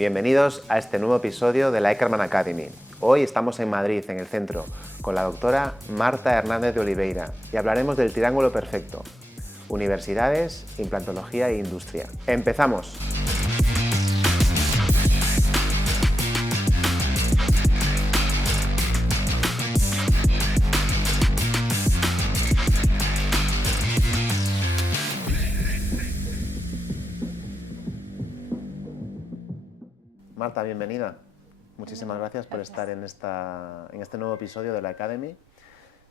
Bienvenidos a este nuevo episodio de la Eckermann Academy. Hoy estamos en Madrid, en el centro, con la doctora Marta Hernández de Oliveira y hablaremos del triángulo perfecto: universidades, implantología e industria. ¡Empezamos! Marta, bienvenida. Muchísimas gracias por estar en este nuevo episodio de la Academy.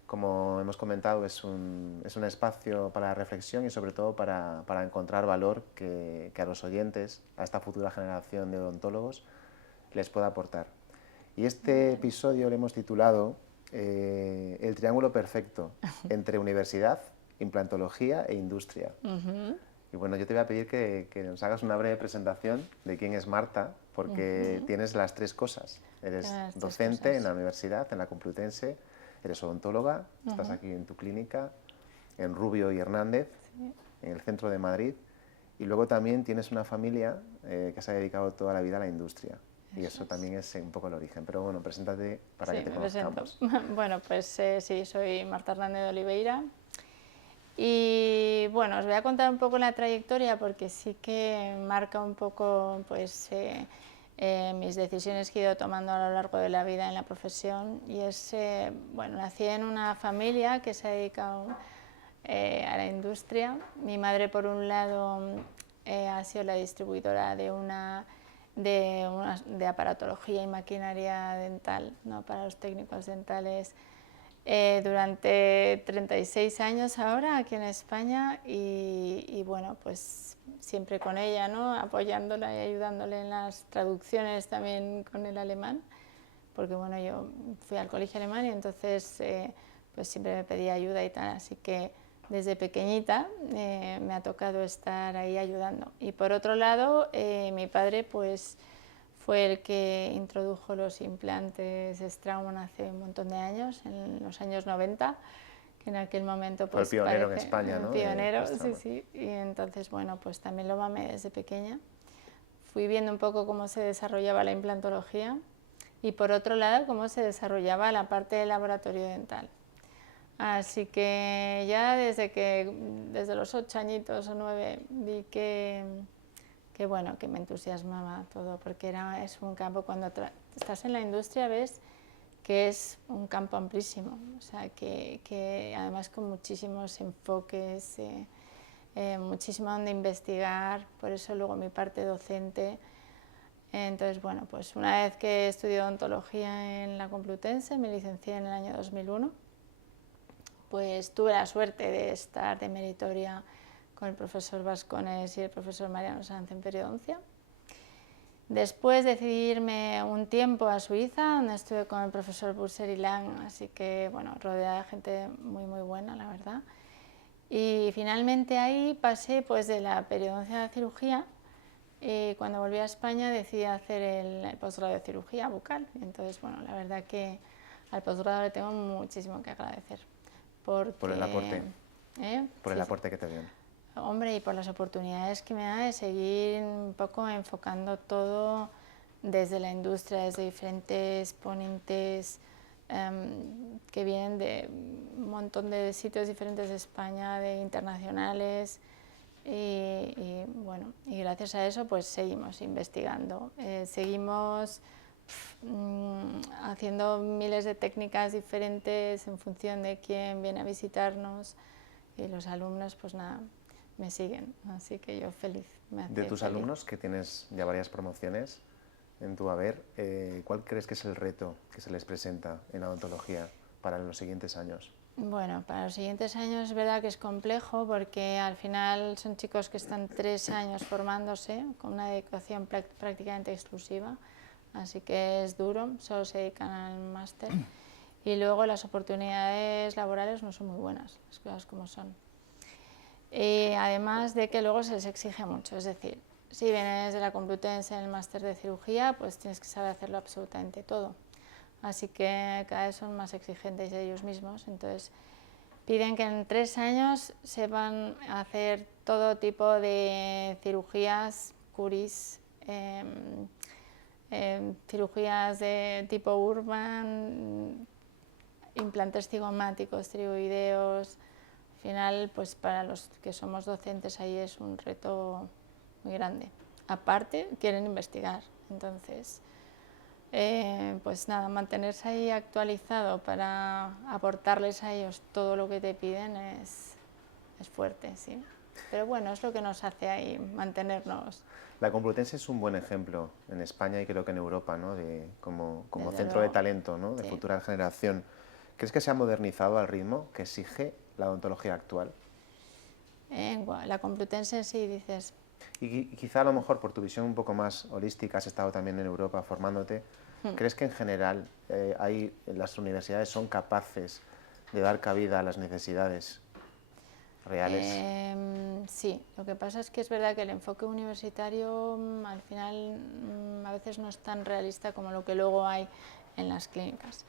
Como hemos comentado, es un espacio para la reflexión y sobre todo para encontrar valor que a los oyentes, a esta futura generación de odontólogos, les pueda aportar. Y este episodio lo hemos titulado El triángulo perfecto entre universidad, implantología e industria. Y bueno, yo te voy a pedir que nos hagas una breve presentación de quién es Marta, porque tienes las tres cosas. Eres docente en la universidad, en la Complutense, eres odontóloga, estás aquí en tu clínica, en Rubio y Hernández, en el centro de Madrid, y luego también tienes una familia que se ha dedicado toda la vida a la industria. Y eso también es un poco el origen. Pero bueno, preséntate para que te conozcamos. Bueno, pues sí, soy Marta Hernández de Oliveira. Y bueno, os voy a contar un poco la trayectoria porque sí que marca un poco pues, mis decisiones que he ido tomando a lo largo de la vida en la profesión. Y es, bueno, nací en una familia que se ha dedicado a la industria. Mi madre, por un lado, ha sido la distribuidora de aparatología y maquinaria dental, ¿no?, para los técnicos dentales. Durante 36 años ahora aquí en España y bueno, pues siempre con ella, ¿no?, apoyándola y ayudándole en las traducciones también con el alemán, porque bueno, yo fui al colegio alemán y entonces pues siempre me pedía ayuda y tal, así que desde pequeñita me ha tocado estar ahí ayudando. Y por otro lado, mi padre pues fue el que introdujo los implantes Straumann hace un montón de años, en los años 90, que en aquel momento pues fue el pionero en España, ¿no? Pionero, sí. Y entonces, bueno, pues también lo mamé desde pequeña. Fui viendo un poco cómo se desarrollaba la implantología y por otro lado cómo se desarrollaba la parte del laboratorio dental. Así que ya desde los 8 añitos o 9 vi que bueno, que me entusiasmaba todo, porque es un campo, cuando estás en la industria ves que es un campo amplísimo, o sea, que además con muchísimos enfoques, muchísimo donde investigar, por eso luego mi parte docente. Entonces, bueno, pues una vez que estudié odontología en la Complutense, me licencié en el año 2001, pues tuve la suerte de estar de meritoria con el profesor Vascones y el profesor Mariano Sanz en periodoncia. Después decidí irme un tiempo a Suiza, donde estuve con el profesor Burser y Lang, así que bueno, rodeada de gente muy muy buena, la verdad. Y finalmente ahí pasé pues de la periodoncia a la cirugía, y cuando volví a España decidí hacer el posgrado de cirugía bucal. Entonces, bueno, la verdad que al posgrado le tengo muchísimo que agradecer. Por el aporte. Por el aporte que te dio. Hombre, y por las oportunidades que me da de seguir un poco enfocando todo desde la industria, desde diferentes ponentes que vienen de un montón de sitios diferentes de España, de internacionales, y bueno, y gracias a eso pues seguimos investigando, seguimos haciendo miles de técnicas diferentes en función de quién viene a visitarnos, y los alumnos pues nada, me siguen, así que yo feliz. De tus alumnos, que tienes ya varias promociones en tu haber, ¿cuál crees que es el reto que se les presenta en la odontología para los siguientes años? Bueno, para los siguientes años es verdad que es complejo, porque al final son chicos que están 3 años formándose con una dedicación prácticamente exclusiva, así que es duro, solo se dedican al máster, y luego las oportunidades laborales no son muy buenas, las cosas como son. Y además de que luego se les exige mucho, es decir, si vienes de la Complutense en el máster de cirugía, pues tienes que saber hacerlo absolutamente todo. Así que cada vez son más exigentes de ellos mismos, entonces piden que en 3 años sepan hacer todo tipo de cirugías, curis, cirugías de tipo urban, implantes cigomáticos, tiroideos. Al final, pues para los que somos docentes ahí es un reto muy grande. Aparte, quieren investigar, entonces, pues nada, mantenerse ahí actualizado para aportarles a ellos todo lo que te piden es fuerte, sí. Pero bueno, es lo que nos hace ahí mantenernos. La Complutense es un buen ejemplo en España y creo que en Europa, ¿no? Como centro luego. de talento, ¿no? De Sí. futura generación. ¿Crees que se ha modernizado al ritmo que exige la odontología actual? La Complutense sí, dices. Y quizá a lo mejor por tu visión un poco más holística, has estado también en Europa formándote, ¿crees que en general las universidades son capaces de dar cabida a las necesidades reales? Sí, lo que pasa es que es verdad que el enfoque universitario al final a veces no es tan realista como lo que luego hay en las clínicas.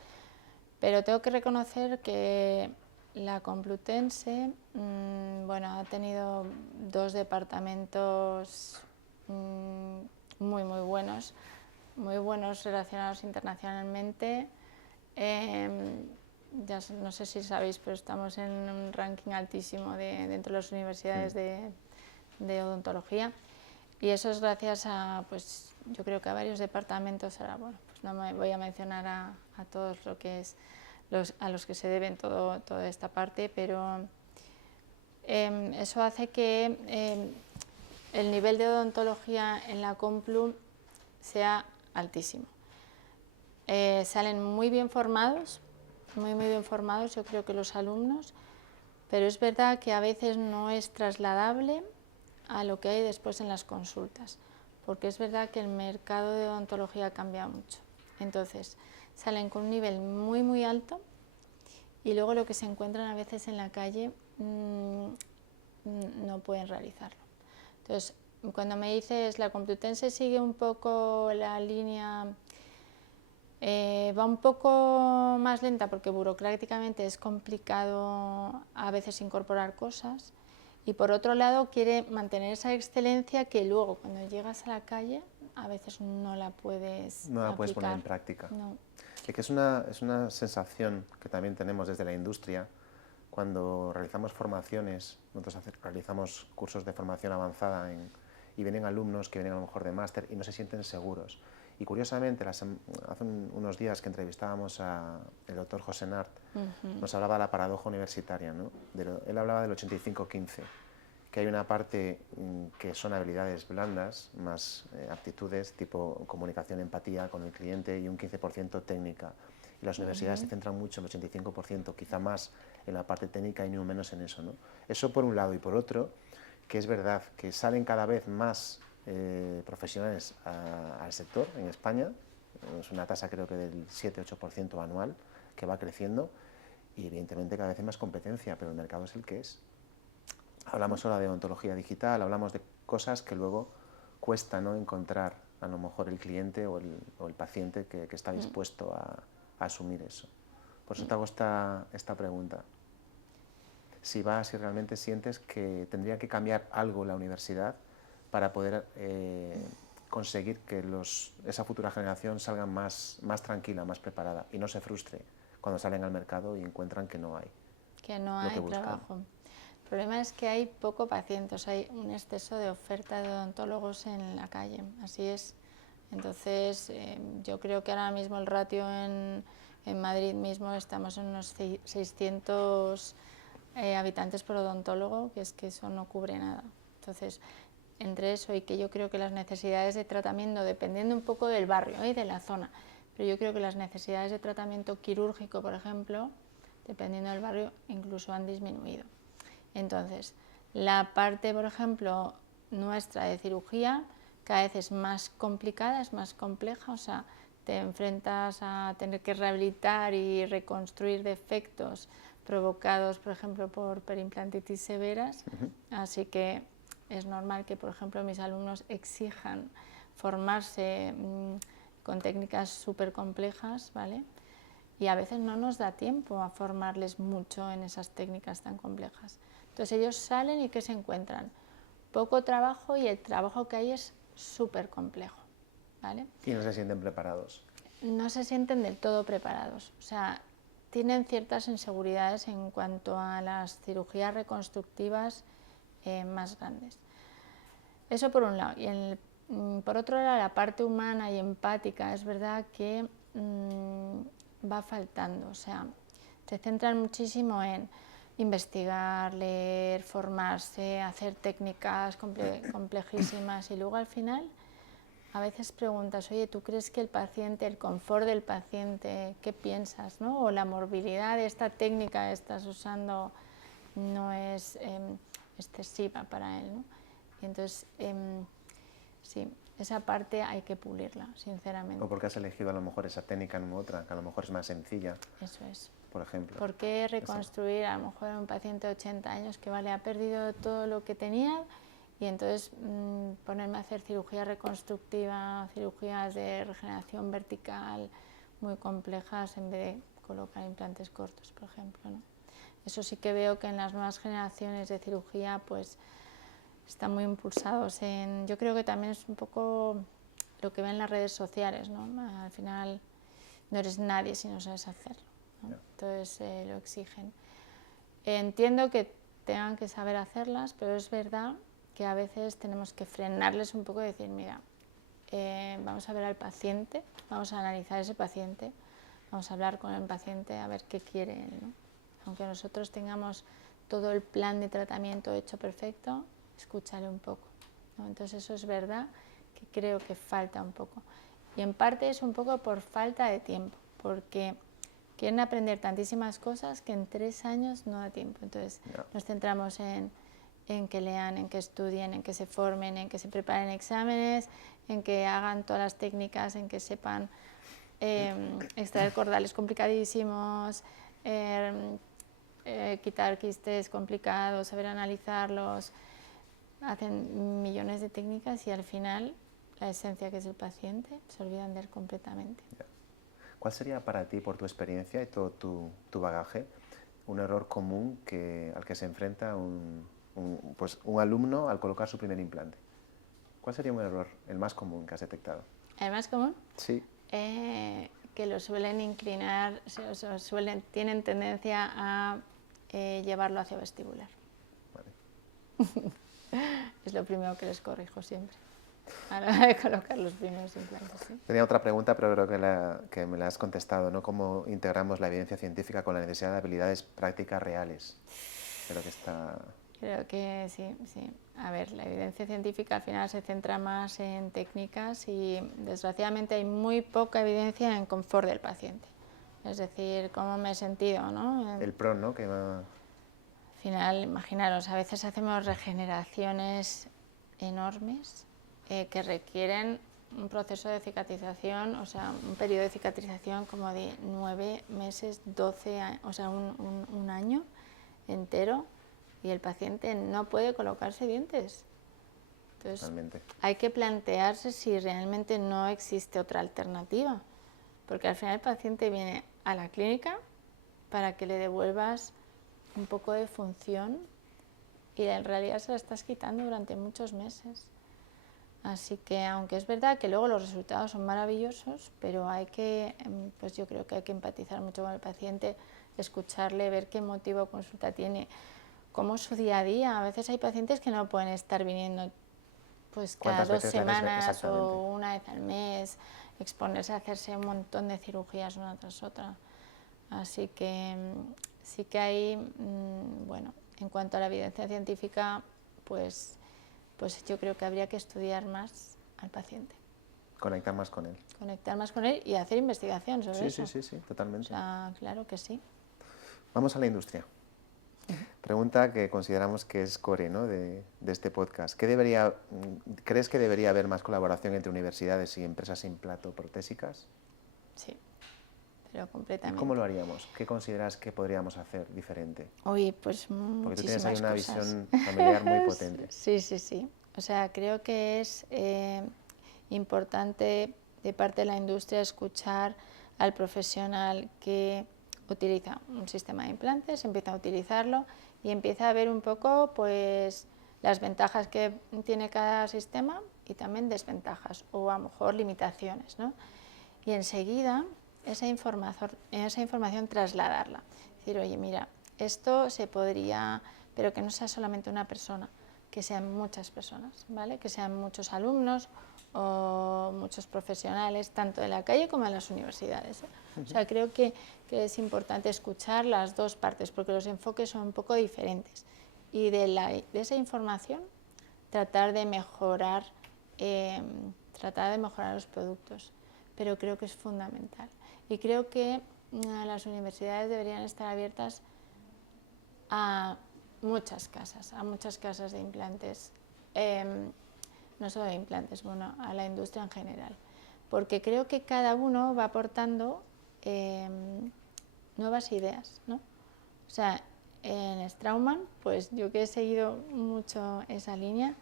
Pero tengo que reconocer que la Complutense bueno, ha tenido 2 departamentos muy buenos relacionados internacionalmente. Ya no sé si sabéis, pero estamos en un ranking altísimo dentro de las universidades de odontología, y eso es gracias a, pues yo creo que a varios departamentos. Ahora, bueno, pues no me voy a mencionar a todos lo que es a los que se deben toda esta parte, pero eso hace que el nivel de odontología en la Complu sea altísimo. Salen muy bien formados, yo creo que los alumnos, pero es verdad que a veces no es trasladable a lo que hay después en las consultas, porque es verdad que el mercado de odontología cambia mucho. Entonces, salen con un nivel muy alto y luego lo que se encuentran a veces en la calle no pueden realizarlo. Entonces, cuando me dices la Complutense sigue un poco la línea, va un poco más lenta porque burocráticamente es complicado a veces incorporar cosas, y por otro lado quiere mantener esa excelencia que luego cuando llegas a la calle a veces no la puedes puedes poner en práctica. No. Y que es una sensación que también tenemos desde la industria cuando realizamos formaciones. Nosotros realizamos cursos de formación avanzada y vienen alumnos que vienen a lo mejor de máster y no se sienten seguros. Y curiosamente, hace unos días que entrevistábamos al doctor José Nart, nos hablaba de la paradoja universitaria, ¿no? Él hablaba del 85-15, que hay una parte que son habilidades blandas, más aptitudes tipo comunicación, empatía con el cliente, y un 15% técnica. Y las universidades se centran mucho, el 85%, quizá más en la parte técnica y no menos en eso, ¿no? Eso por un lado, y por otro, que es verdad que salen cada vez más profesionales al sector en España. Es una tasa creo que del 7-8% anual, que va creciendo, y evidentemente cada vez hay más competencia, pero el mercado es el que es. Hablamos ahora de odontología digital, hablamos de cosas que luego cuesta, ¿no?, encontrar a lo mejor el cliente o el paciente que está dispuesto a asumir eso. Por eso te hago esta pregunta. Si realmente sientes que tendría que cambiar algo la universidad para poder conseguir que esa futura generación salga más tranquila, más preparada y no se frustre cuando salen al mercado y encuentran que no hay trabajo. El problema es que hay poco pacientes, hay un exceso de oferta de odontólogos en la calle, así es. Entonces, yo creo que ahora mismo el ratio en Madrid mismo estamos en unos 600 habitantes por odontólogo, que es que eso no cubre nada. Entonces, entre eso y que yo creo que las necesidades de tratamiento, dependiendo un poco del barrio y de la zona, pero yo creo que las necesidades de tratamiento quirúrgico, por ejemplo, dependiendo del barrio, incluso han disminuido. Entonces, la parte, por ejemplo, nuestra de cirugía cada vez es más complicada, es más compleja, o sea, te enfrentas a tener que rehabilitar y reconstruir defectos provocados, por ejemplo, por perimplantitis severas, así que es normal que, por ejemplo, mis alumnos exijan formarse con técnicas súper complejas, ¿vale? Y a veces no nos da tiempo a formarles mucho en esas técnicas tan complejas. Entonces ellos salen y ¿qué se encuentran? Poco trabajo, y el trabajo que hay es súper complejo. ¿vale? Y no se sienten preparados. No se sienten del todo preparados, o sea, tienen ciertas inseguridades en cuanto a las cirugías reconstructivas más grandes. Eso por un lado. Y por otro lado, la parte humana y empática, es verdad que va faltando. O sea, se centran muchísimo en investigar, leer, formarse, hacer técnicas complejísimas y luego al final a veces preguntas, oye, ¿tú crees que el paciente, el confort del paciente, qué piensas, ¿no? O la morbilidad de esta técnica que estás usando no es excesiva para él, ¿no? Y entonces, sí, esa parte hay que pulirla, sinceramente. O porque has elegido a lo mejor esa técnica en otra, que a lo mejor es más sencilla. Eso es. Por ejemplo. ¿Por qué reconstruir a lo mejor a un paciente de 80 años que ha perdido todo lo que tenía y entonces ponerme a hacer cirugía reconstructiva, cirugías de regeneración vertical muy complejas en vez de colocar implantes cortos, por ejemplo, ¿no? Eso sí que veo que en las nuevas generaciones de cirugía pues están muy impulsados en, yo creo que también es un poco lo que ven en las redes sociales, ¿no? Al final no eres nadie si no sabes hacerlo, ¿no? Entonces lo exigen. Entiendo que tengan que saber hacerlas, pero es verdad que a veces tenemos que frenarles un poco y decir, mira, vamos a ver al paciente, vamos a analizar ese paciente, vamos a hablar con el paciente a ver qué quiere él, ¿no? Aunque nosotros tengamos todo el plan de tratamiento hecho perfecto, escúchale un poco, ¿no? Entonces eso es verdad que creo que falta un poco. Y en parte es un poco por falta de tiempo, porque quieren aprender tantísimas cosas que en 3 años no da tiempo. Entonces nos centramos en que lean, en que estudien, en que se formen, en que se preparen exámenes, en que hagan todas las técnicas, en que sepan extraer cordales complicadísimos, quitar quistes complicados, saber analizarlos. Hacen millones de técnicas y al final la esencia que es el paciente se olvidan de él completamente. ¿Cuál sería para ti, por tu experiencia y todo tu bagaje, un error común al que se enfrenta un alumno al colocar su primer implante? ¿Cuál sería un error, el más común que has detectado? ¿El más común? Sí. Que lo suelen inclinar, tienen tendencia a llevarlo hacia vestibular. Vale. Es lo primero que les corrijo siempre, a la hora de colocar los primeros implantes. ¿Sí? Tenía otra pregunta, pero creo que me la has contestado, ¿no? ¿Cómo integramos la evidencia científica con la necesidad de habilidades prácticas reales? Creo que sí, sí. A ver, la evidencia científica al final se centra más en técnicas y desgraciadamente hay muy poca evidencia en confort del paciente. Es decir, cómo me he sentido, ¿no? El PRO, ¿no? Al final, imaginaros, a veces hacemos regeneraciones enormes que requieren un proceso de cicatrización, o sea, un periodo de cicatrización como de 9 meses, 12 años, o sea, un año entero, y el paciente no puede colocarse dientes. Entonces, Totalmente. hay que plantearse si realmente no existe otra alternativa, porque al final el paciente viene a la clínica para que le devuelvas un poco de función y en realidad se la estás quitando durante muchos meses. Así que, aunque es verdad que luego los resultados son maravillosos, pero pues yo creo que hay que empatizar mucho con el paciente, escucharle, ver qué motivo de consulta tiene, cómo es su día a día. A veces hay pacientes que no pueden estar viniendo pues cada 2 semanas o una vez al mes, exponerse a hacerse un montón de cirugías una tras otra. Así que sí que hay, bueno, en cuanto a la evidencia científica, pues yo creo que habría que estudiar más al paciente. Conectar más con él. Conectar más con él y hacer investigación sobre eso. Sí, totalmente. O sea, claro que sí. Vamos a la industria. Pregunta que consideramos que es core, ¿no? de este podcast. ¿Crees que debería haber más colaboración entre universidades y empresas implantoprodésicas? Sí, pero completamente. ¿Cómo lo haríamos? ¿Qué consideras que podríamos hacer diferente? Oye, pues porque tú tienes ahí una cosas. Visión familiar muy potente. Sí. O sea, creo que es importante de parte de la industria escuchar al profesional que utiliza un sistema de implantes, empieza a utilizarlo y empieza a ver un poco pues las ventajas que tiene cada sistema y también desventajas o a lo mejor limitaciones, ¿no? Y enseguida esa información trasladarla. Decir, oye, mira, esto se podría, pero que no sea solamente una persona, que sean muchas personas, ¿vale? Que sean muchos alumnos o muchos profesionales, tanto de la calle como en las universidades, ¿eh? O sea, creo que es importante escuchar las dos partes, porque los enfoques son un poco diferentes. Y de esa información tratar de mejorar los productos, pero creo que es fundamental. Y creo que las universidades deberían estar abiertas a muchas casas de implantes, no solo de implantes, bueno, a la industria en general, porque creo que cada uno va aportando nuevas ideas, ¿no? O sea, en Straumann, pues yo que he seguido mucho esa línea,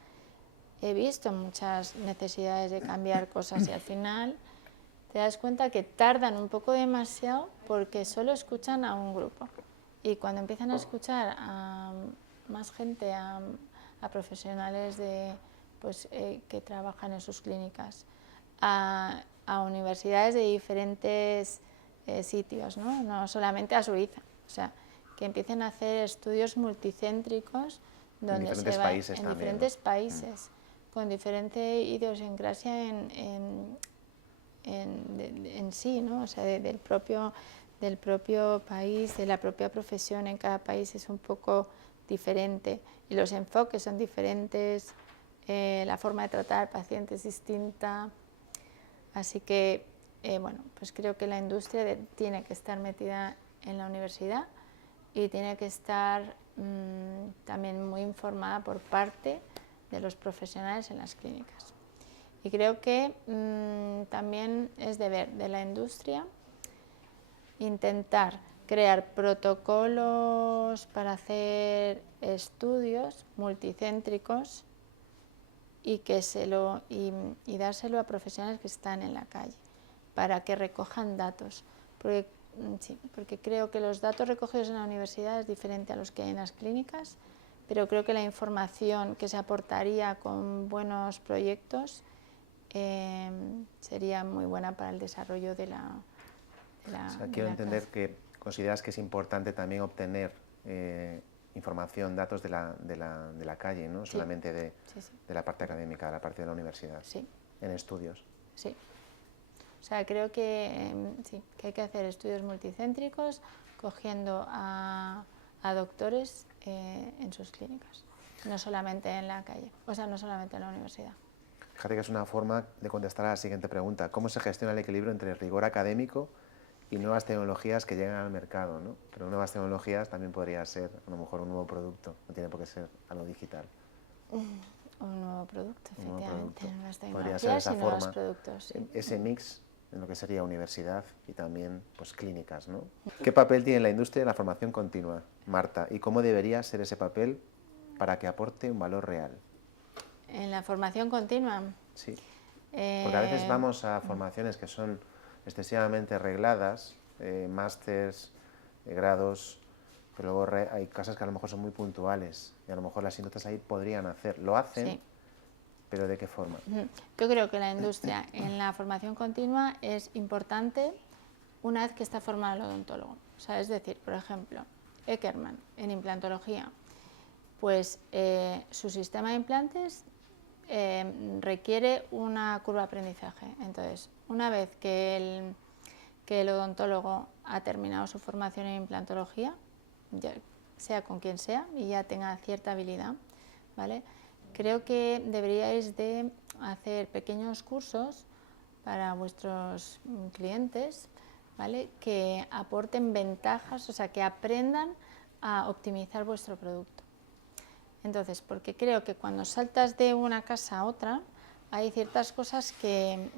he visto muchas necesidades de cambiar cosas y al final te das cuenta que tardan un poco demasiado porque solo escuchan a un grupo. Y cuando empiezan a escuchar a más gente, a profesionales que trabajan en sus clínicas, a universidades de diferentes sitios, ¿no? No solamente a Suiza, o sea, que empiecen a hacer estudios multicéntricos donde en diferentes países en también, diferentes ¿no? países, con diferente idiosincrasia en sí, ¿no? O sea, del propio país, de la propia profesión, en cada país es un poco diferente y los enfoques son diferentes, la forma de tratar al paciente es distinta, así que, bueno, pues creo que la industria tiene que estar metida en la universidad y tiene que estar también muy informada por parte de los profesionales en las clínicas. Y creo que también es deber de la industria intentar crear protocolos para hacer estudios multicéntricos y dárselo a profesionales que están en la calle para que recojan datos, porque creo que los datos recogidos en la universidad es diferente a los que hay en las clínicas, pero creo que la información que se aportaría con buenos proyectos sería muy buena para el desarrollo de la O sea, quiero entender que consideras que es importante también obtener información, datos de la calle, ¿no? Sí. Solamente de Sí, sí. la parte académica, de la parte de la universidad, Sí. en estudios. Sí. O sea, creo que sí, que hay que hacer estudios multicéntricos cogiendo a doctores en sus clínicas, no solamente en la calle, o sea, no solamente en la universidad. Fíjate que es una forma de contestar a la siguiente pregunta. ¿Cómo se gestiona el equilibrio entre el rigor académico y nuevas tecnologías que llegan al mercado, ¿no? Pero nuevas tecnologías también podría ser a lo mejor un nuevo producto, no tiene por qué ser algo digital. Un nuevo producto, efectivamente, nuevas Podría ser tecnologías esa y nuevos forma, productos. Sí. ese mix en lo que sería universidad y también pues, clínicas, ¿no? ¿Qué papel tiene la industria en la formación continua, Marta? ¿Y cómo debería ser ese papel para que aporte un valor real? En la formación continua. Sí, porque a veces vamos a formaciones que son excesivamente regladas, másters, grados, pero luego hay cosas que a lo mejor son muy puntuales y a lo mejor las industrias ahí podrían hacer, lo hacen, Sí. pero ¿de qué forma? Yo creo que la industria en la formación continua es importante una vez que está formado el odontólogo. O sea, es decir, por ejemplo, Eckermann en implantología, pues su sistema de implantes requiere una curva de aprendizaje. Entonces, una vez que el odontólogo ha terminado su formación en implantología, ya sea con quien sea, y ya tenga cierta habilidad, ¿vale? Creo que deberíais de hacer pequeños cursos para vuestros clientes, ¿vale? Que aporten ventajas, o sea, que aprendan a optimizar vuestro producto. Entonces, porque creo que cuando saltas de una casa a otra, hay ciertas cosas que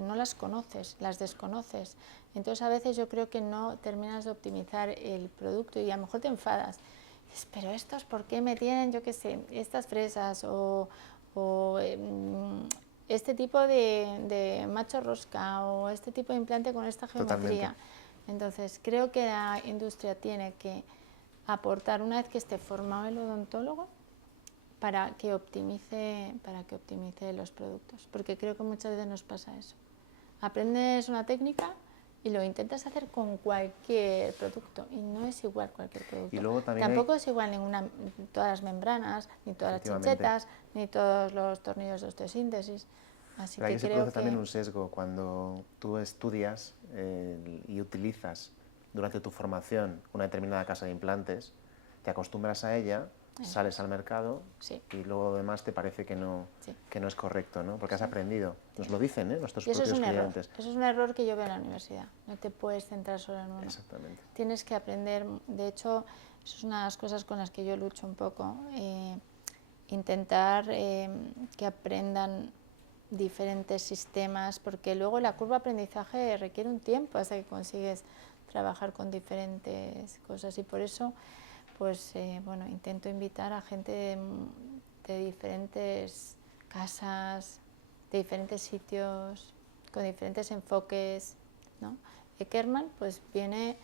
no las conoces, las desconoces. Entonces, a veces yo creo que no terminas de optimizar el producto y a lo mejor te enfadas. Dices, pero estos, ¿por qué me tienen, yo qué sé, estas fresas o este tipo de macho rosca o este tipo de implante con esta geometría? Totalmente. Entonces, creo que la industria tiene que aportar, una vez que esté formado el odontólogo, para que optimice los productos, porque creo que muchas veces nos pasa eso. Aprendes una técnica y lo intentas hacer con cualquier producto y no es igual cualquier producto. Y luego también tampoco es igual todas las membranas, ni todas las chinchetas, ni todos los tornillos de osteosíntesis. Así Pero ahí que se creo produce que también un sesgo cuando tú estudias y utilizas durante tu formación una determinada casa de implantes, te acostumbras a ella, sales al mercado sí. y luego además te parece que no es correcto, ¿no? Porque has aprendido. Nos lo dicen, nuestros y eso propios es un clientes. Error. Eso es un error que yo veo en la universidad. No te puedes centrar solo en uno. Exactamente. Tienes que aprender. De hecho, eso es una de las cosas con las que yo lucho un poco. Intentar que aprendan diferentes sistemas, porque luego la curva de aprendizaje requiere un tiempo hasta que consigues trabajar con diferentes cosas, y por eso pues bueno, intento invitar a gente de diferentes casas, de diferentes sitios, con diferentes enfoques, ¿no? Eckermann pues tiene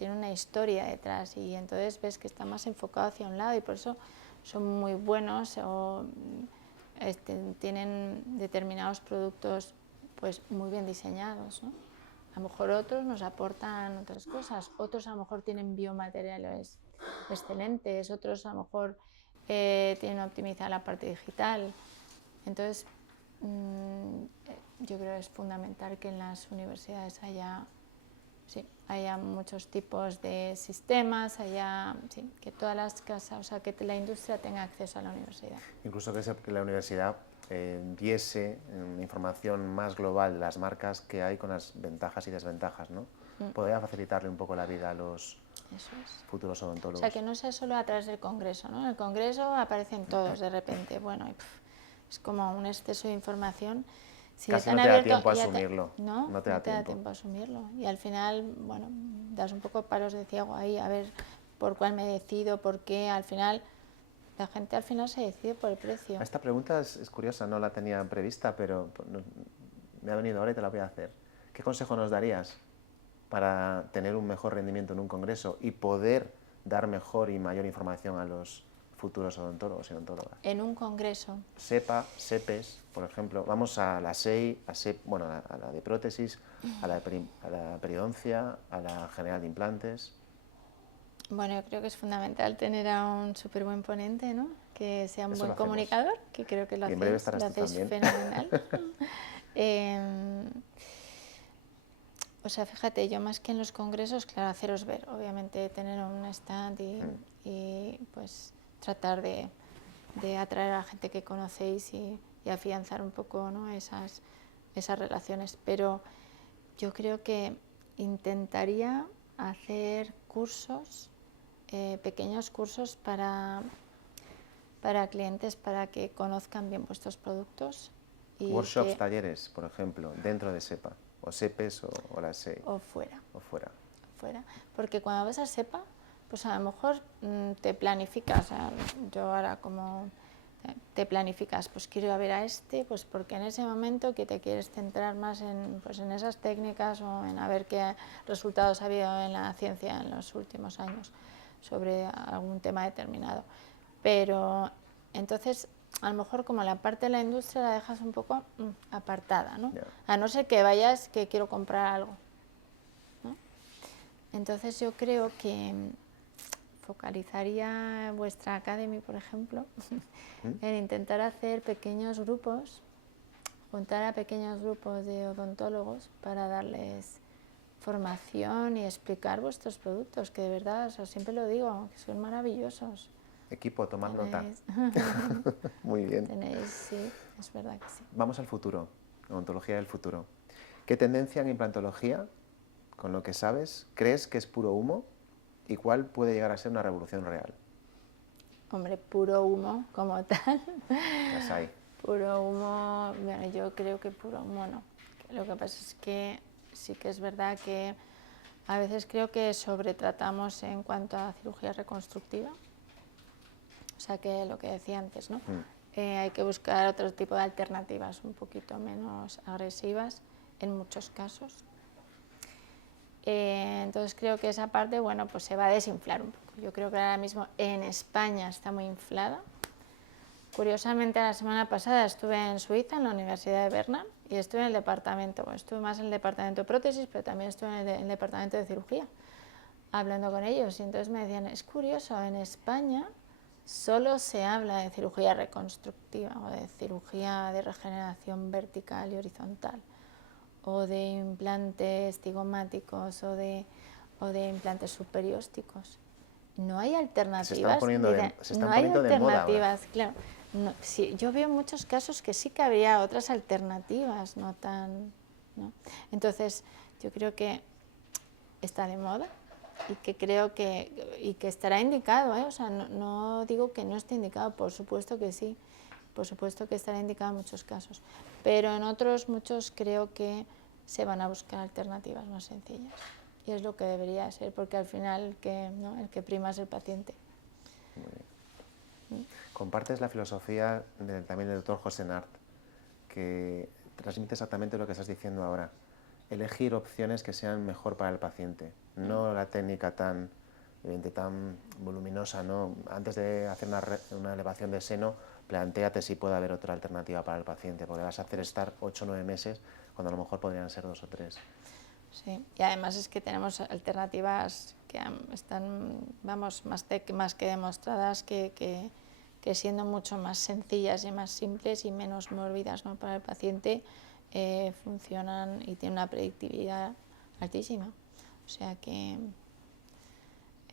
una historia detrás, y entonces ves que está más enfocado hacia un lado, y por eso son muy buenos, o tienen determinados productos pues muy bien diseñados, ¿no? A lo mejor otros nos aportan otras cosas, otros a lo mejor tienen biomateriales excelentes, otros a lo mejor tienen optimizada la parte digital. Entonces yo creo que es fundamental que en las universidades haya muchos tipos de sistemas, que todas las casas, o sea, que la industria tenga acceso a la universidad. Incluso que la universidad diese información más global de las marcas que hay con las ventajas y desventajas, ¿no? Podría facilitarle un poco la vida a los futuros odontólogos. O sea, que no sea solo a través del congreso, ¿no? En el congreso aparecen todos de repente, bueno, es como un exceso de información. Si casi no te da tiempo a asumirlo. No te da tiempo a asumirlo. Y al final, bueno, das un poco palos de ciego ahí, a ver por cuál me decido, por qué. Al final, la gente al final se decide por el precio. Esta pregunta es curiosa, no la tenía prevista, pero me ha venido ahora y te la voy a hacer. ¿Qué consejo nos darías para tener un mejor rendimiento en un congreso y poder dar mejor y mayor información a los futuros odontólogos y odontólogas? En un congreso. SEPA, SEPES, por ejemplo. Vamos a la SEI, bueno, a la de prótesis, a la periodoncia, a la general de implantes. Bueno, yo creo que es fundamental tener a un súper buen ponente, ¿no? Que sea un buen comunicador, que creo que lo hacéis fenomenal. O sea, fíjate, yo más que en los congresos, claro, haceros ver, obviamente tener un stand y pues tratar de atraer a la gente que conocéis y afianzar un poco, ¿no? esas relaciones. Pero yo creo que intentaría hacer cursos, pequeños cursos para clientes, para que conozcan bien vuestros productos. Y workshops, talleres, por ejemplo, dentro de SEPA, o SEPES o la SEI. O fuera. Fuera. Porque cuando vas a SEPA, pues a lo mejor te planificas, o sea, yo ahora como te planificas, pues quiero ir a ver a pues porque en ese momento que te quieres centrar más en esas técnicas, o en a ver qué resultados ha habido en la ciencia en los últimos años sobre algún tema determinado. Pero entonces, a lo mejor como la parte de la industria la dejas un poco apartada, ¿no? A no ser que vayas que quiero comprar algo, ¿no? Entonces yo creo que focalizaría vuestra Academy, por ejemplo, en intentar hacer pequeños grupos, juntar a pequeños grupos de odontólogos para darles formación y explicar vuestros productos, que de verdad, o sea, siempre lo digo, que son maravillosos. Equipo, tomad nota. Muy bien. Sí, es verdad que sí. Vamos al futuro, odontología del futuro. ¿Qué tendencia en implantología, con lo que sabes, crees que es puro humo y cuál puede llegar a ser una revolución real? Hombre, puro humo como tal. Las hay. Puro humo, bueno, yo creo que puro humo no. Lo que pasa es que sí que es verdad que a veces creo que sobretratamos en cuanto a cirugía reconstructiva. O sea, que lo que decía antes, ¿no? Hay que buscar otro tipo de alternativas un poquito menos agresivas en muchos casos. Entonces creo que esa parte, bueno, pues se va a desinflar un poco. Yo creo que ahora mismo en España está muy inflada. Curiosamente, la semana pasada estuve en Suiza, en la Universidad de Berna, y estuve en el departamento, bueno, estuve más en el departamento de prótesis, pero también estuve en el departamento de cirugía, hablando con ellos. Y entonces me decían, es curioso, en España solo se habla de cirugía reconstructiva o de cirugía de regeneración vertical y horizontal, o de implantes cigomáticos o de implantes superiósticos. No hay alternativas. Se están poniendo de moda ahora. Claro. No, sí, yo veo muchos casos que sí que habría otras alternativas, no tan, ¿no? Entonces, yo creo que está de moda y que creo que estará indicado, ¿eh? O sea, no digo que no esté indicado, por supuesto que sí, por supuesto que estará indicado en muchos casos, pero en otros muchos creo que se van a buscar alternativas más sencillas. Y es lo que debería ser, porque al final el que prima es el paciente. Muy bien. Compartes la filosofía también del doctor José Nart, que transmite exactamente lo que estás diciendo ahora. Elegir opciones que sean mejor para el paciente, no la técnica tan voluminosa, ¿no? Antes de hacer una elevación de seno, plantéate si puede haber otra alternativa para el paciente, porque vas a hacer estar 8 o 9 meses cuando a lo mejor podrían ser 2 o 3. Sí, y además es que tenemos alternativas que están, vamos, más que demostradas, que siendo mucho más sencillas y más simples y menos mórbidas, ¿no?, para el paciente, funcionan y tienen una predictibilidad altísima. O sea que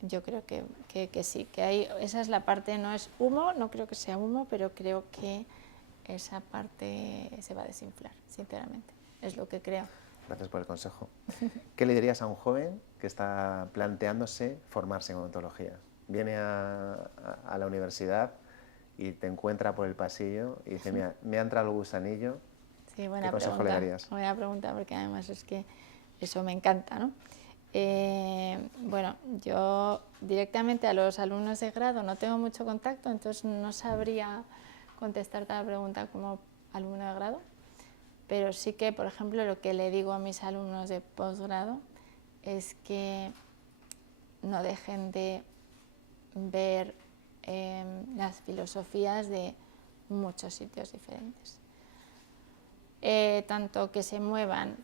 yo creo que sí, que hay, esa es la parte, no es humo, no creo que sea humo, pero creo que esa parte se va a desinflar, sinceramente, es lo que creo. Gracias por el consejo. ¿Qué le dirías a un joven que está planteándose formarse en odontología? Viene a la universidad y te encuentra por el pasillo y dice, mira, me ha entrado el gusanillo. Sí, buena ¿Qué consejo pregunta, le darías? buena pregunta, porque además es que eso me encanta, ¿no? Bueno, yo directamente a los alumnos de grado no tengo mucho contacto, entonces no sabría contestarte a la pregunta como alumno de grado. Pero sí que, por ejemplo, lo que le digo a mis alumnos de posgrado es que no dejen de ver las filosofías de muchos sitios diferentes. Tanto que se muevan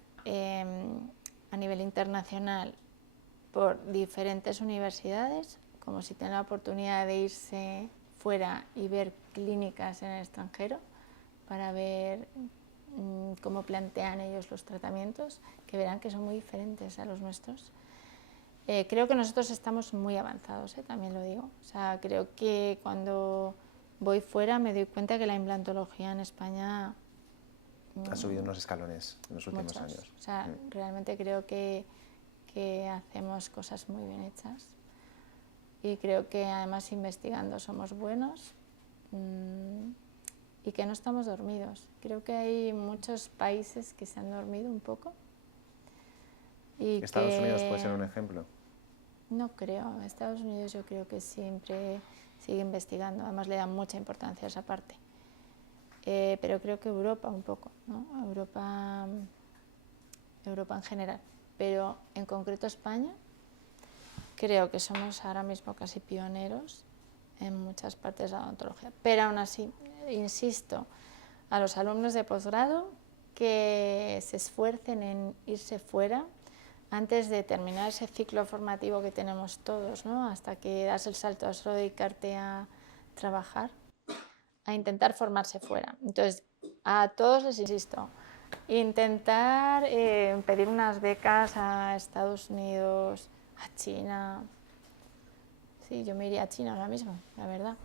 a nivel internacional por diferentes universidades, como si tienen la oportunidad de irse fuera y ver clínicas en el extranjero para ver cómo plantean ellos los tratamientos, que verán que son muy diferentes a los nuestros. Creo que nosotros estamos muy avanzados, también lo digo. O sea, creo que cuando voy fuera me doy cuenta que la implantología en España Ha subido unos escalones en los últimos muchos. años. O sea, realmente creo que hacemos cosas muy bien hechas y creo que además investigando somos buenos. Y que no estamos dormidos. Creo que hay muchos países que se han dormido un poco. Y ¿Estados Unidos puede ser un ejemplo? No creo. Estados Unidos yo creo que siempre sigue investigando. Además le dan mucha importancia a esa parte. Pero creo que Europa un poco, ¿no? Europa en general. Pero en concreto España, creo que somos ahora mismo casi pioneros en muchas partes de la odontología. Pero aún así, insisto a los alumnos de posgrado que se esfuercen en irse fuera antes de terminar ese ciclo formativo que tenemos todos, ¿no? Hasta que das el salto a solo dedicarte a trabajar, a intentar formarse fuera. Entonces, a todos les insisto, intentar pedir unas becas a Estados Unidos, a China. Sí, yo me iría a China ahora mismo, la verdad.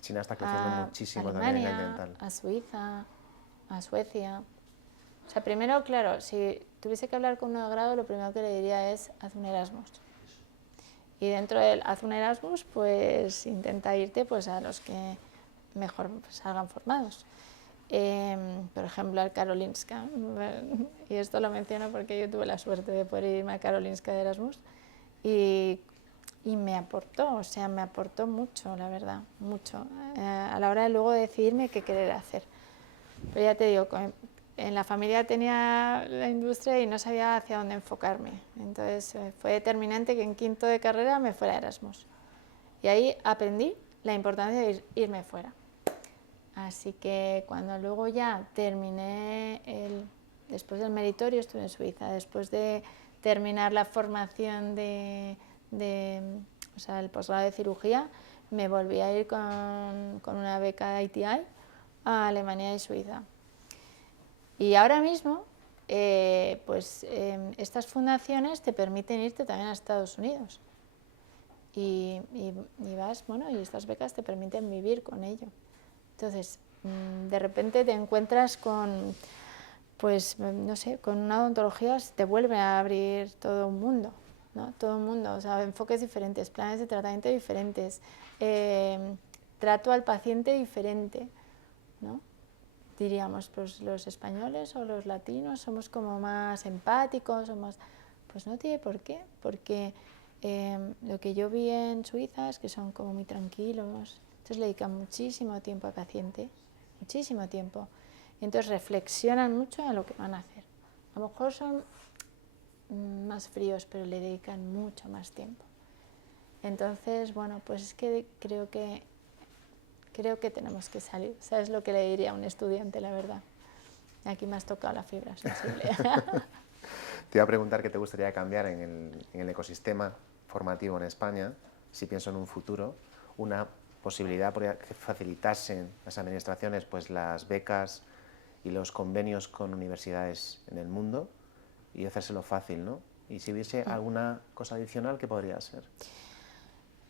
China está creciendo muchísimo Alemania, también en el dental. a Suiza, a Suecia. O sea, primero, claro, si tuviese que hablar con uno de grado, lo primero que le diría es haz un Erasmus. Y dentro del haz un Erasmus, pues intenta irte pues, a los que mejor salgan formados. Por ejemplo, al Karolinska. Y esto lo menciono porque yo tuve la suerte de poder irme a Karolinska de Erasmus. Y me aportó, o sea, me aportó mucho, la verdad, mucho, a la hora de luego decidirme qué querer hacer. Pero ya te digo, en la familia tenía la industria y no sabía hacia dónde enfocarme. Entonces fue determinante que en quinto de carrera me fuera a Erasmus. Y ahí aprendí la importancia de irme fuera. Así que cuando luego ya terminé, después del meritorio estuve en Suiza, después de terminar la formación o sea, el posgrado de cirugía, me volví a ir con una beca de ITI a Alemania y Suiza. Y ahora mismo, estas fundaciones te permiten irte también a Estados Unidos. Y vas, bueno, y estas becas te permiten vivir con ello. Entonces, de repente te encuentras con, pues, no sé, con una odontología, te vuelve a abrir todo un mundo, ¿no? Todo un mundo, o sea, enfoques diferentes, planes de tratamiento diferentes, trato al paciente diferente, ¿no? Diríamos, pues los españoles o los latinos somos como más empáticos, o más, pues no tiene por qué, porque lo que yo vi en Suiza es que son como muy tranquilos, entonces le dedican muchísimo tiempo al paciente, muchísimo tiempo, y entonces reflexionan mucho a lo que van a hacer. A lo mejor son más fríos, pero le dedican mucho más tiempo. Entonces, bueno, pues es que creo que tenemos que salir. ¿Sabes lo que le diría a un estudiante, la verdad? Aquí me has tocado la fibra sensible. Te iba a preguntar qué te gustaría cambiar en el ecosistema formativo en España, si pienso en un futuro, una posibilidad por que facilitasen las administraciones pues las becas y los convenios con universidades en el mundo y hacérselo fácil, ¿no? Y si hubiese alguna cosa adicional, ¿qué podría ser?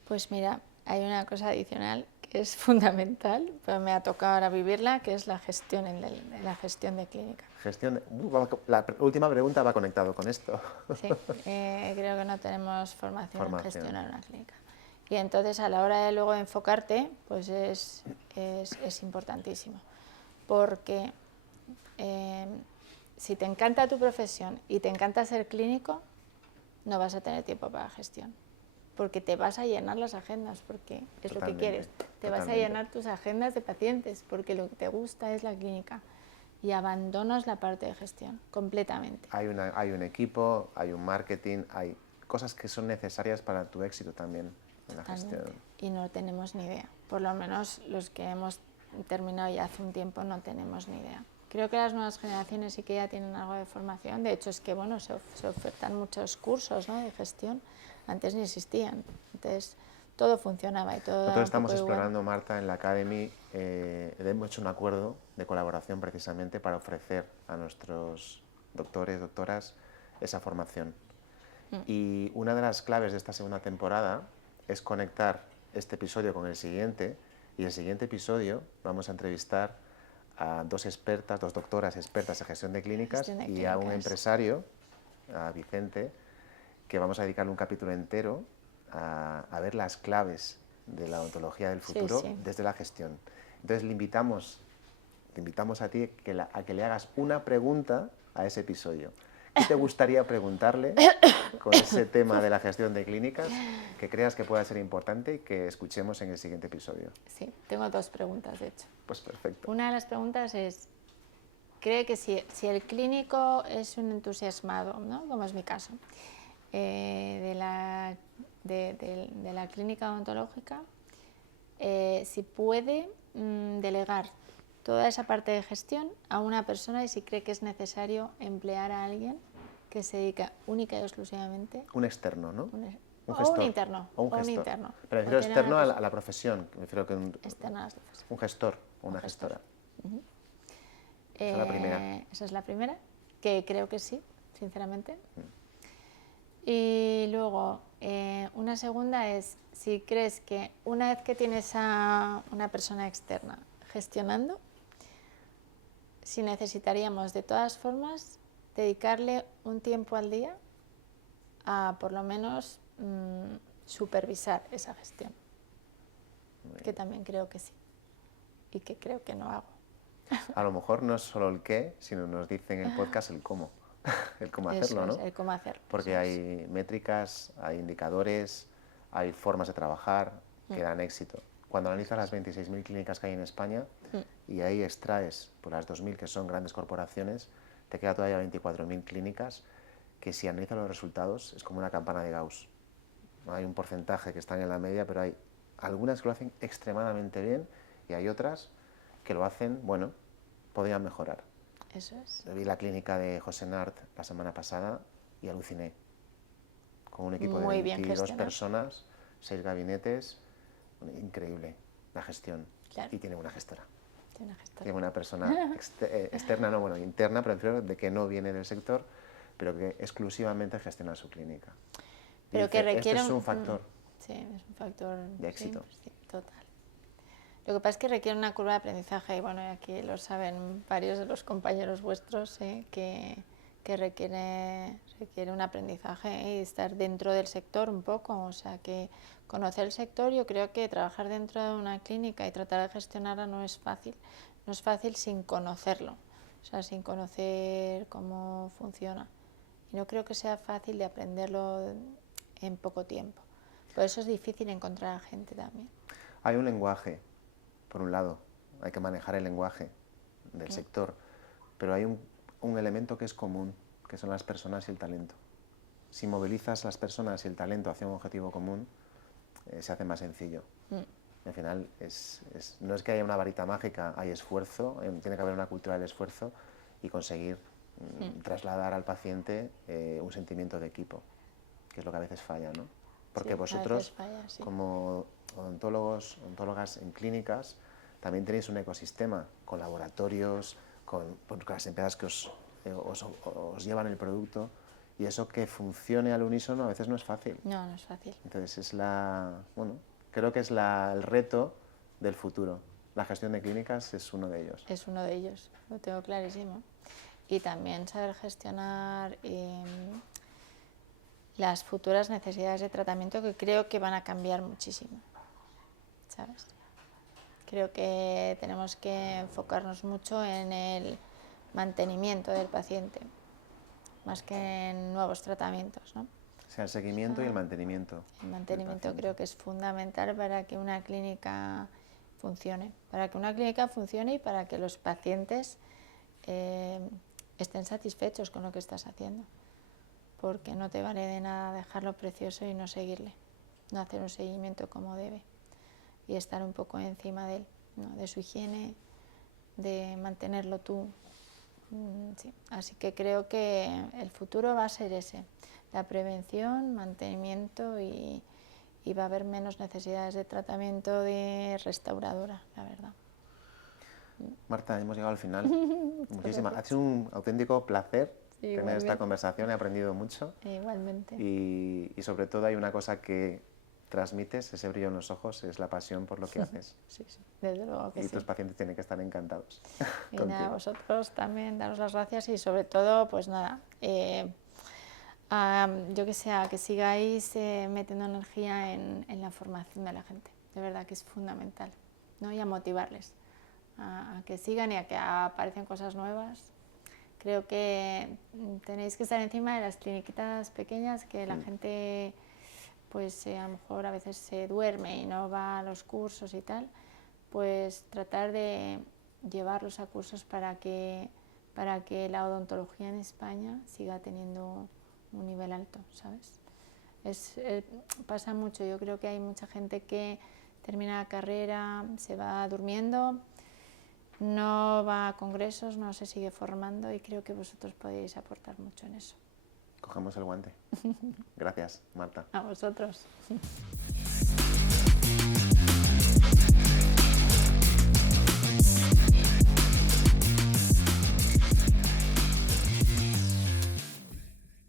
Pues mira, hay una cosa adicional que es fundamental, pero me ha tocado ahora vivirla, que es la gestión la gestión de clínica. La última pregunta va conectado con esto. Sí, creo que no tenemos formación en gestionar una clínica. Y entonces a la hora de luego enfocarte, pues es importantísimo, porque si te encanta tu profesión y te encanta ser clínico, no vas a tener tiempo para gestión, porque te vas a llenar las agendas, porque es lo que quieres. Te vas a llenar tus agendas de pacientes, porque lo que te gusta es la clínica, y abandonas la parte de gestión completamente. Hay un equipo, hay un marketing, hay cosas que son necesarias para tu éxito también en la gestión. Y no tenemos ni idea, por lo menos los que hemos terminado ya hace un tiempo no tenemos ni idea. Creo que las nuevas generaciones sí que ya tienen algo de formación, de hecho es que bueno, se ofertan muchos cursos, ¿no?, de gestión, antes ni existían, entonces todo funcionaba y todo. Nosotros estamos explorando, Marta, en la Academy, hemos hecho un acuerdo de colaboración precisamente para ofrecer a nuestros doctores, doctoras, esa formación. Y una de las claves de esta segunda temporada es conectar este episodio con el siguiente, y el siguiente episodio vamos a entrevistar a dos doctoras expertas en gestión de clínicas y a un empresario, a Vicente, que vamos a dedicarle un capítulo entero a ver las claves de la odontología del futuro desde la gestión. Entonces te invitamos a ti a que le hagas una pregunta a ese episodio. ¿Qué te gustaría preguntarle con ese tema de la gestión de clínicas que creas que pueda ser importante y que escuchemos en el siguiente episodio? Sí, tengo dos preguntas, de hecho. Pues perfecto. Una de las preguntas es, ¿cree que si el clínico es un entusiasmado, ¿no?, como es mi caso, de la clínica odontológica, si puede delegar toda esa parte de gestión a una persona y si cree que es necesario emplear a alguien que se dedica única y exclusivamente... Un externo, ¿no? Un gestor. Un interno. O un gestor. Un interno. Pero refiero externo a la profesión. Refiero que externo a la profesión. Un gestor o una gestora. Esa es la primera. Esa es la primera, que creo que sí, sinceramente. Y luego, una segunda es, si crees que una vez que tienes a una persona externa gestionando, si necesitaríamos de todas formas dedicarle un tiempo al día a por lo menos supervisar esa gestión, que también creo que sí y que creo que no hago. A lo mejor no es solo el qué, sino nos dicen en el podcast el cómo. El cómo hacerlo, ¿no? El cómo hacerlo. Porque hay métricas, hay indicadores, hay formas de trabajar que dan éxito. Cuando analizas las 26.000 clínicas que hay en España y ahí extraes por las 2.000 que son grandes corporaciones, te queda todavía 24.000 clínicas que si analizas los resultados es como una campana de Gauss. Hay un porcentaje que están en la media, pero hay algunas que lo hacen extremadamente bien y hay otras que lo hacen, bueno, podrían mejorar. Eso es. Vi la clínica de José Nart la semana pasada y aluciné. Con un equipo Muy de bien 22 gestionado. personas, 6 gabinetes, increíble la gestión. Claro. Y tiene una gestora. Tiene una gestora. Tiene una persona externa, no, bueno, interna, pero prefiero de que no viene del sector, pero que exclusivamente gestiona su clínica. Y Pero que dice, requiere este es un factor Sí, es un factor de éxito. Sí, total. Lo que pasa es que requiere una curva de aprendizaje y bueno, aquí lo saben varios de los compañeros vuestros, que requiere un aprendizaje y estar dentro del sector un poco, o sea que conocer el sector, yo creo que trabajar dentro de una clínica y tratar de gestionarla no es fácil sin conocerlo, o sea, sin conocer cómo funciona. Y no creo que sea fácil de aprenderlo en poco tiempo. Por eso es difícil encontrar a gente también. Hay un lenguaje, por un lado, hay que manejar el lenguaje del sector, pero hay un elemento que es común, que son las personas y el talento. Si movilizas las personas y el talento hacia un objetivo común, se hace más sencillo. Al final, no es que haya una varita mágica, hay esfuerzo, tiene que haber una cultura del esfuerzo y conseguir trasladar al paciente un sentimiento de equipo, que es lo que a veces falla, ¿no? Porque vosotros, como odontólogos, odontólogas en clínicas, también tenéis un ecosistema con laboratorios, con las empresas que os llevan el producto, y eso que funcione al unísono a veces no es fácil. No, no es fácil. Entonces creo que es el reto del futuro. La gestión de clínicas es uno de ellos. Es uno de ellos, lo tengo clarísimo. Y también saber gestionar las futuras necesidades de tratamiento, que creo que van a cambiar muchísimo, ¿sabes? Creo que tenemos que enfocarnos mucho en el mantenimiento del paciente, más que en nuevos tratamientos, ¿no? O sea, el seguimiento y el mantenimiento. El mantenimiento creo que es fundamental para que una clínica funcione. Para que una clínica funcione y para que los pacientes estén satisfechos con lo que estás haciendo. Porque no te vale de nada dejarlo precioso y no seguirle, no hacer un seguimiento como debe y estar un poco encima de él, ¿no? De su higiene, de mantenerlo tú. Sí. Así que creo que el futuro va a ser ese, la prevención, mantenimiento y va a haber menos necesidades de tratamiento de restauradora, la verdad. Marta, hemos llegado al final. Muchísimas. Ha sido un auténtico placer tener esta conversación, he aprendido mucho. Igualmente. Y sobre todo hay una cosa que transmites, ese brillo en los ojos, es la pasión por lo que haces. Sí, desde luego que sí. Y tus pacientes tienen que estar encantados. Y nada, vosotros también daros las gracias y sobre todo, pues nada, yo que sé, que sigáis metiendo energía en la formación de la gente, de verdad que es fundamental, ¿no? Y a motivarles a que sigan y a que aparecen cosas nuevas. Creo que tenéis que estar encima de las cliniquitas pequeñas, que la gente pues a lo mejor a veces se duerme y no va a los cursos y tal, pues tratar de llevarlos a cursos para que la odontología en España siga teniendo un nivel alto, ¿sabes? Pasa mucho, yo creo que hay mucha gente que termina la carrera, se va durmiendo, no va a congresos, no se sigue formando y creo que vosotros podéis aportar mucho en eso. Cogemos el guante. Gracias, Marta. A vosotros.